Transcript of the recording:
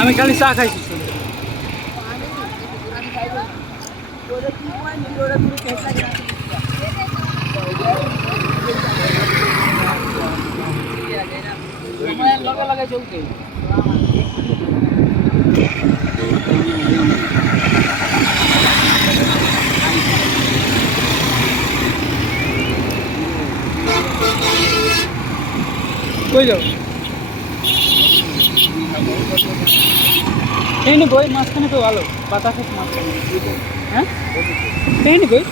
আমি খালি চা খাইছি লগে লগে চলতে। কই যাও? এই নি বই মাঝখানে তো ভালো বাতাসের মাঝখানে। হ্যাঁ? এই নি বই